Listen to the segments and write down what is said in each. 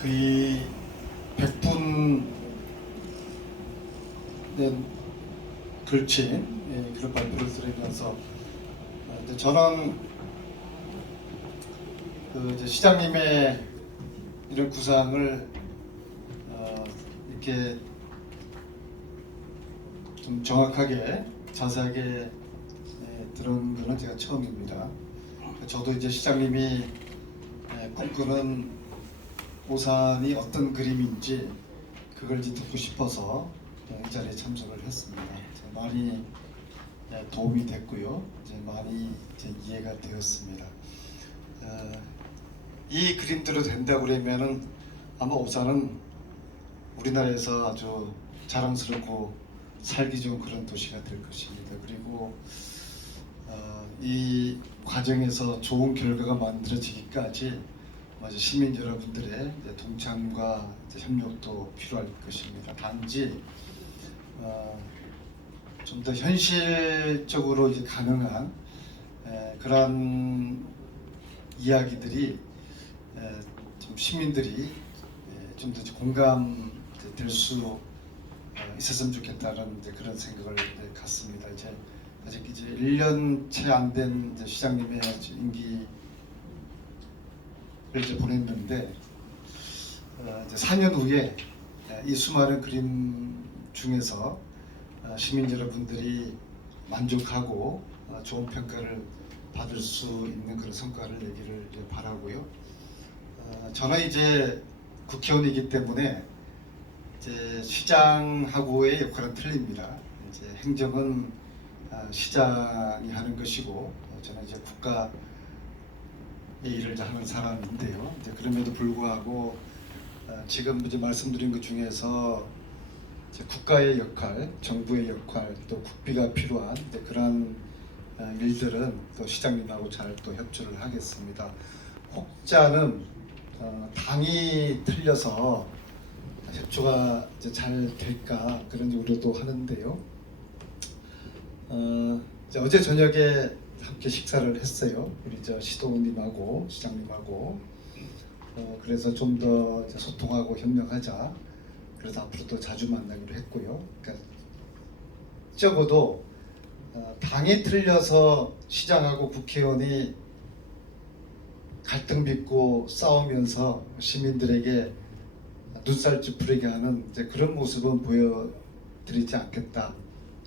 거의 100분 된 걸친 예, 그런 발표를 들으면서 어, 이제 저는 그 이제 시장님의 이런 구상을 어, 이렇게 좀 정확하게 자세하게 예, 들은 거는 제가 처음입니다. 저도 이제 시장님이 예, 꿈꾸는 오산이 어떤 그림인지 그걸 이제 듣고 싶어서 예, 이 자리에 참석을 했습니다. 많이 예, 도움이 됐고요. 이제 많이 이제 이해가 되었습니다. 어, 이 그림대로 된다고 그러면은 아마 오산은 우리나라에서 아주 자랑스럽고 살기 좋은 그런 도시가 될 것입니다. 그리고 어, 이 과정에서 좋은 결과가 만들어지기까지 맞아 시민 여러분들의 동참과 협력도 필요할 것입니다. 단지 어, 좀 더 현실적으로 이제 가능한 에, 그런 이야기들이 에, 좀 시민들이 좀 더 공감될 수 어, 있었으면 좋겠다는 그런 생각을 갖습니다. 이제 아직 이제 1년 채 안 된 시장님의 임기를 이제 보냈는데 어, 이제 4년 후에 에, 이 수많은 그림 중에서 어, 시민 여러분들이 만족하고 어, 좋은 평가를 받을 수 있는 그런 성과를 내기를 바라고요. 어, 저는 이제 국회의원이기 때문에 이제 시장하고의 역할은 틀립니다. 이제 행정은 아, 시장이 하는 것이고 어, 저는 이제 국가의 일을 하는 사람인데요. 그럼에도 불구하고 어, 지금 이제 말씀드린 것 중에서 국가의 역할, 정부의 역할, 또 국비가 필요한 그런 어, 일들은 또 시장님하고 잘 또 협조를 하겠습니다. 혹자는 어, 당이 틀려서 협조가 이제 잘 될까 그런 우려도 하는데요. 어, 어제 저녁에 함께 식사를 했어요. 우리 저 시도님하고 시장님하고. 어, 그래서 좀 더 소통하고 협력하자. 그래서 앞으로도 자주 만나기로 했고요. 그러니까 적어도 어, 당이 틀려서 시장하고 국회의원이 갈등 빚고 싸우면서 시민들에게 눈살 찌푸리게 하는 그런 모습은 보여드리지 않겠다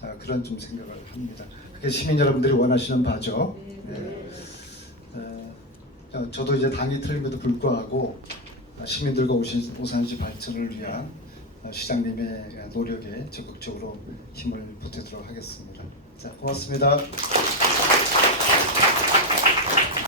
아, 그런 좀 생각을 합니다. 시민 여러분들이 원하시는 바죠. 예. 어, 저- 저도 이제 당이 틀림에도 불구하고 아, 시민들과 오신 오산시 발전을 위한 어, 시장님의 노력에 적극적으로 힘을 보태도록 하겠습니다. 자, 고맙습니다.